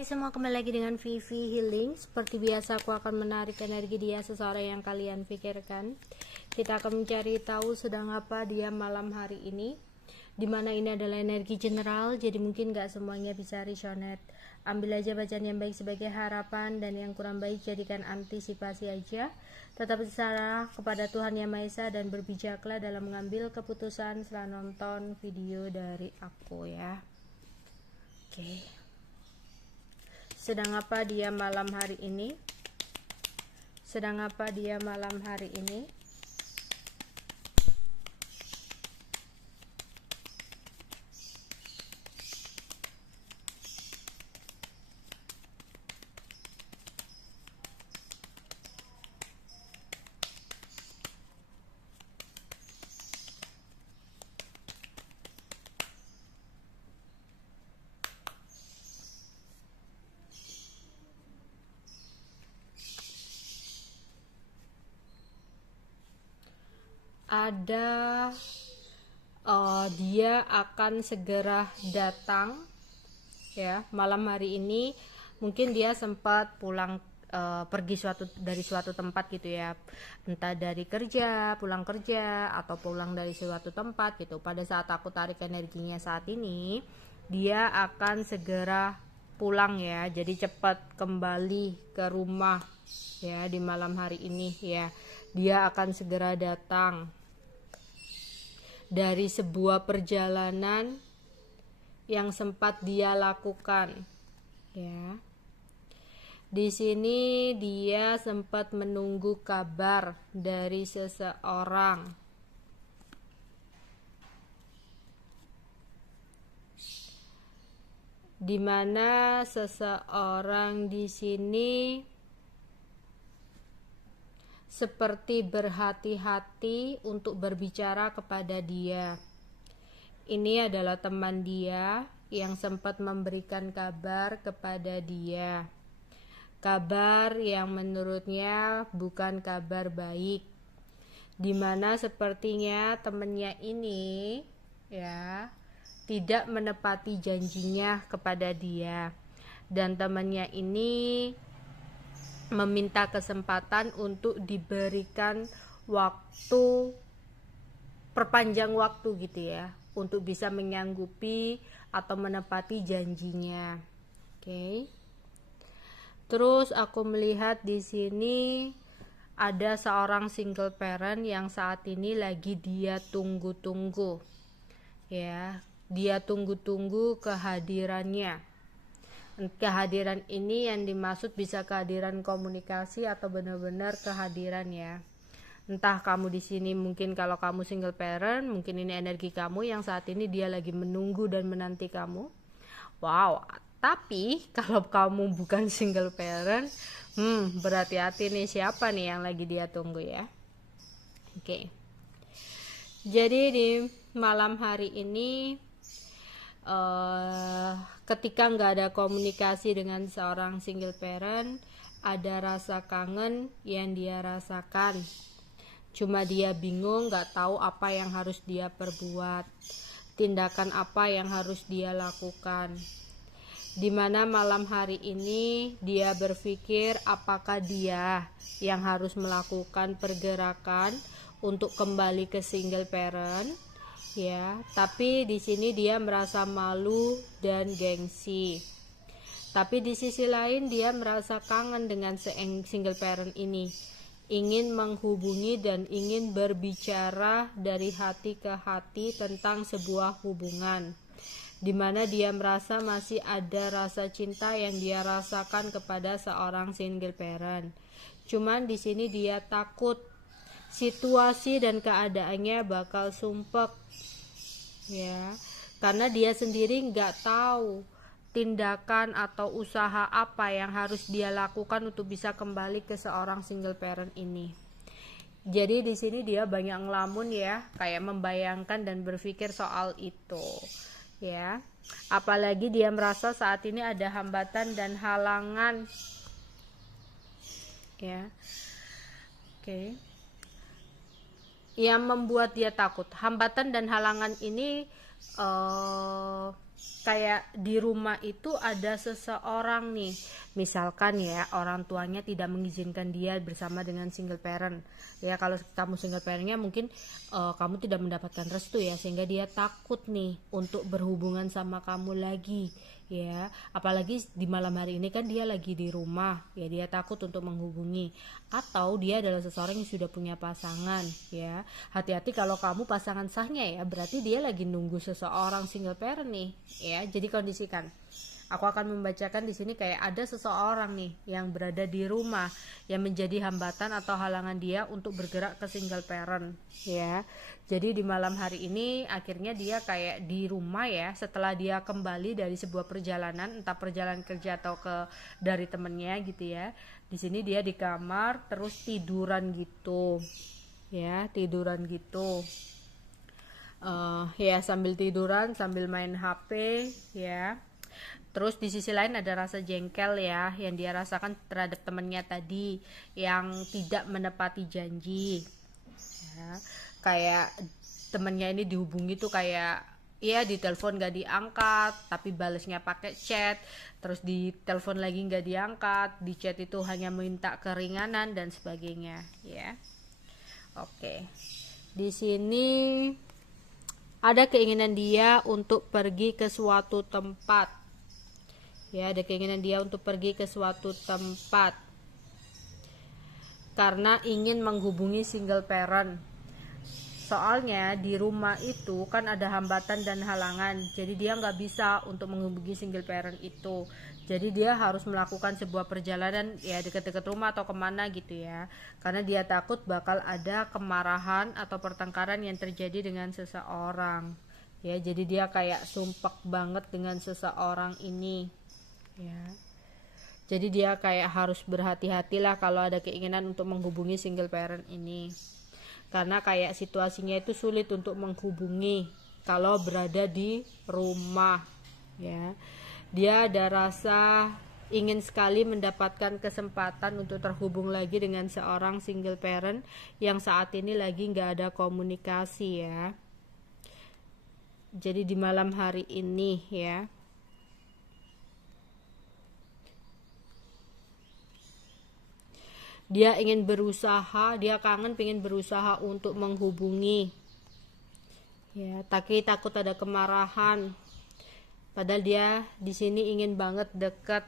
Hai semua, kembali lagi dengan Vivi Healing. Seperti biasa aku akan menarik energi dia seseorang yang kalian pikirkan. Kita akan mencari tahu sedang apa dia malam hari ini, dimana ini adalah energi general, jadi mungkin gak semuanya bisa resonate. Ambil aja bacaan yang baik sebagai harapan, dan yang kurang baik jadikan antisipasi aja. Tetap berserah kepada Tuhan Yang Maha Esa dan berbijaklah dalam mengambil keputusan setelah nonton video dari aku ya. Oke. Sedang apa dia malam hari ini? Sedang apa dia malam hari ini? Ada dia akan segera datang ya malam hari ini. Mungkin dia sempat pulang, pergi dari suatu tempat gitu ya, entah dari kerja, pulang kerja, atau pulang dari suatu tempat gitu. Pada saat aku tarik energinya saat ini, dia akan segera pulang ya, jadi cepat kembali ke rumah ya di malam hari ini ya. Dia akan segera datang dari sebuah perjalanan yang sempat dia lakukan ya. Di sini dia sempat menunggu kabar dari seseorang. Dimana seseorang di sini seperti berhati-hati untuk berbicara kepada dia. Ini adalah teman dia yang sempat memberikan kabar kepada dia. Kabar yang menurutnya bukan kabar baik. Dimana sepertinya temannya ini ya tidak menepati janjinya kepada dia. Dan temannya ini meminta kesempatan untuk diberikan waktu, perpanjang waktu gitu ya, untuk bisa menyanggupi atau menepati janjinya. Oke. Terus aku melihat di sini ada seorang single parent yang saat ini lagi dia tunggu-tunggu. Ya, dia tunggu-tunggu kehadirannya. Kehadiran ini yang dimaksud bisa kehadiran komunikasi atau benar-benar kehadiran ya. Entah kamu di sini, mungkin kalau kamu single parent, mungkin ini energi kamu yang saat ini dia lagi menunggu dan menanti kamu. Wow, tapi kalau kamu bukan single parent, berhati-hati nih, siapa nih yang lagi dia tunggu ya. Oke. Jadi di malam hari ini ketika nggak ada komunikasi dengan seorang single parent, ada rasa kangen yang dia rasakan. Cuma dia bingung, nggak tahu apa yang harus dia perbuat, tindakan apa yang harus dia lakukan. Dimana malam hari ini dia berpikir apakah dia yang harus melakukan pergerakan untuk kembali ke single parent ya, tapi di sini dia merasa malu dan gengsi. Tapi di sisi lain dia merasa kangen dengan single parent ini, ingin menghubungi dan ingin berbicara dari hati ke hati tentang sebuah hubungan, dimana dia merasa masih ada rasa cinta yang dia rasakan kepada seorang single parent. Cuman di sini dia takut situasi dan keadaannya bakal sumpek ya, karena dia sendiri nggak tahu tindakan atau usaha apa yang harus dia lakukan untuk bisa kembali ke seorang single parent ini. Jadi di sini dia banyak ngelamun ya, kayak membayangkan dan berpikir soal itu ya. Apalagi dia merasa saat ini ada hambatan dan halangan ya. Oke. Yang membuat dia takut. Hambatan dan halangan ini kayak di rumah itu ada seseorang nih, misalkan ya orang tuanya tidak mengizinkan dia bersama dengan single parent ya. Kalau kamu single parentnya mungkin kamu tidak mendapatkan restu ya, sehingga dia takut nih untuk berhubungan sama kamu lagi ya. Apalagi di malam hari ini kan dia lagi di rumah ya, dia takut untuk menghubungi. Atau dia adalah seseorang yang sudah punya pasangan ya. Hati-hati kalau kamu pasangan sahnya ya, berarti dia lagi nunggu seseorang single parent nih ya. Jadi kondisikan, aku akan membacakan di sini kayak ada seseorang nih yang berada di rumah yang menjadi hambatan atau halangan dia untuk bergerak ke single parent ya. Jadi di malam hari ini akhirnya dia kayak di rumah ya, setelah dia kembali dari sebuah perjalanan, entah perjalanan kerja atau dari temennya gitu ya. Di sini dia di kamar terus tiduran gitu ya, tiduran gitu. Ya sambil tiduran sambil main HP ya. Terus di sisi lain ada rasa jengkel ya yang dia rasakan terhadap temennya tadi yang tidak menepati janji ya. Kayak temennya ini dihubungi tuh kayak ya di telepon gak diangkat tapi balesnya pakai chat, terus di telepon lagi gak diangkat, di chat itu hanya minta keringanan dan sebagainya ya. Oke, di sini ada keinginan dia untuk pergi ke suatu tempat ya, ada keinginan dia untuk pergi ke suatu tempat karena ingin menghubungi single parent. Soalnya di rumah itu kan ada hambatan dan halangan, jadi dia nggak bisa untuk menghubungi single parent itu. Jadi dia harus melakukan sebuah perjalanan ya dekat-dekat rumah atau kemana gitu ya, karena dia takut bakal ada kemarahan atau pertengkaran yang terjadi dengan seseorang ya. Jadi dia kayak sumpek banget dengan seseorang ini ya. Jadi dia kayak harus berhati-hatilah kalau ada keinginan untuk menghubungi single parent ini, karena kayak situasinya itu sulit untuk menghubungi kalau berada di rumah ya. Dia ada rasa ingin sekali mendapatkan kesempatan untuk terhubung lagi dengan seorang single parent yang saat ini lagi nggak ada komunikasi ya. Jadi di malam hari ini ya, dia ingin berusaha, dia kangen pengen berusaha untuk menghubungi ya, tapi takut ada kemarahan. Padahal dia di sini ingin banget dekat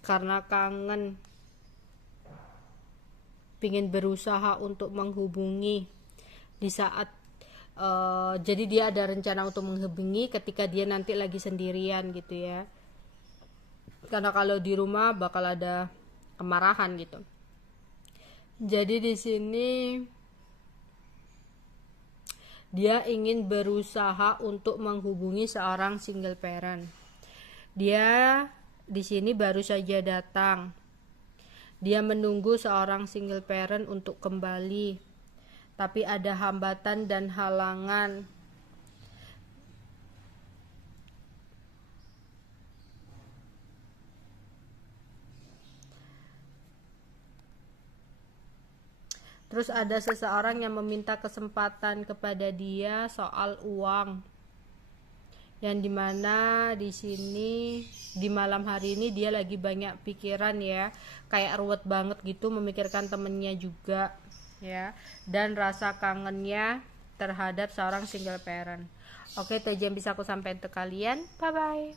karena kangen, pengen berusaha untuk menghubungi di saat jadi dia ada rencana untuk menghubungi ketika dia nanti lagi sendirian gitu ya. Karena kalau di rumah bakal ada kemarahan gitu. Jadi di sini dia ingin berusaha untuk menghubungi seorang single parent. Dia di sini baru saja datang. Dia menunggu seorang single parent untuk kembali, tapi ada hambatan dan halangan. Terus ada seseorang yang meminta kesempatan kepada dia soal uang, yang dimana di sini di malam hari ini dia lagi banyak pikiran ya, kayak ruwet banget gitu memikirkan temennya juga ya, dan rasa kangennya terhadap seorang single parent. Oke, itu aja yang bisa aku sampaikan ke kalian. Bye bye.